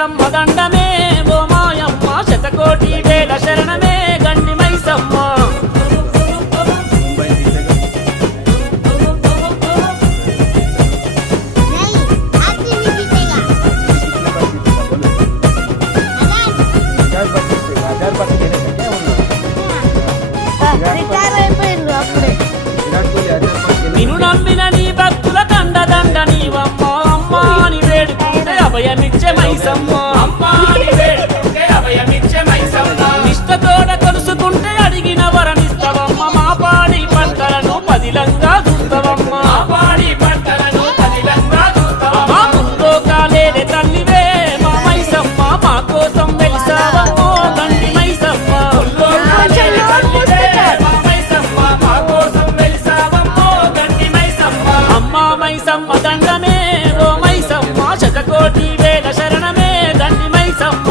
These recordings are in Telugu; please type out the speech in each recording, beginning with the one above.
మైసమ్మ దండమే ఓ మాయమ్మ శతకోటి వేల శరణమే గండి మైసమ్మ నిన్ను నమ్మిన నీ భక్తుల దండ దండ నీవమ్మ అమ్మ అని వేడుకుంటే అభయమిచ్చే మైసమ్మ అమ్మ అని వేడుకుంటే అభయమిచ్చే మైసమ్మ నిష్టతోడ కొలుసుకుంటే అడిగిన వరమిస్తవమ్మ మా పాడి పంటలను పదిలంగా చూస్తవమ్మ మా పాడి పంటలను పదిలంగా చూస్తవమ్మ ముందో కాలేలే తల్లివే మా మైసమ్మ మా కోసం వెలిసావమ్మో తండ్రి మైసమ్మ ముందో కాలేలే తల్లివే మా మైసమ్మ మా కోసం వెలిసావమ్మో తండ్రి మైసమ్మ అమ్మ మైసమ్మ దండమే ఓ మైసమ్మ శతకోటి వేల శరణమే దండి మైసమ్మ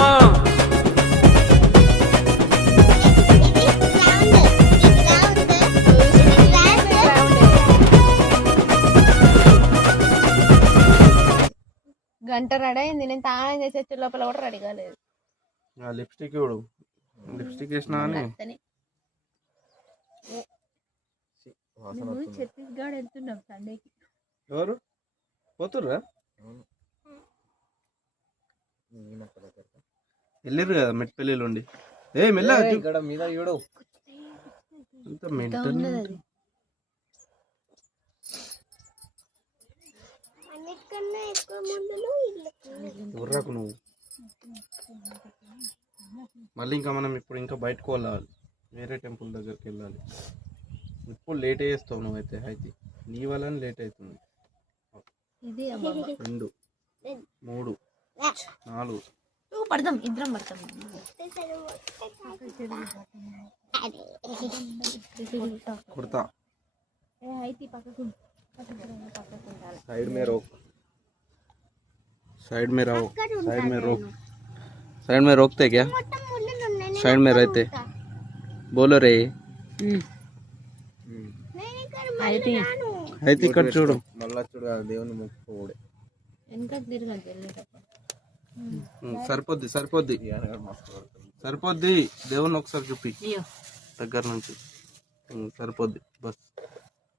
గంట రెడీ అయింది. నేను తాళం చేసి వచ్చే లోపల కూడా రెడీ కాలేదు. లిప్స్టిక్ ఇవ్వడు, లిప్స్టిక్ వేసినా అని ఛత్తీస్గఢ్ వెళ్తున్నాం సండేకి. ఎవరు పోతుర్రా? వెళ్ళారు కదా మెట్పల్లిలో ఉండి. ఏ మెల్ల మీద ఉర్రకు నువ్వు మళ్ళీ ఇంకా మనం ఇప్పుడు ఇంకా బయటకు వెళ్ళాలి, వేరే టెంపుల్ దగ్గరికి వెళ్ళాలి. ఇప్పుడు లేట్ చేస్తావు నువ్వైతే. అయితే నీ వల్ల లేట్ అవుతుంది. 2 3 4 పడదాం, ఇద్దరం పడతాం. కుర్తా साइड में रोक, साइड में रहो, साइड में रोक, साइड में रोकते क्या? साइड में रहते बोलो रे. అయితే ఇక్కడ చూడు, మళ్ళా చూడు దేవుని ముక్కుపోడే. సరిపోద్ది సరిపోద్ది సరిపోద్ది. దేవుని ఒకసారి చూపి దగ్గర నుంచి. సరిపోద్ది.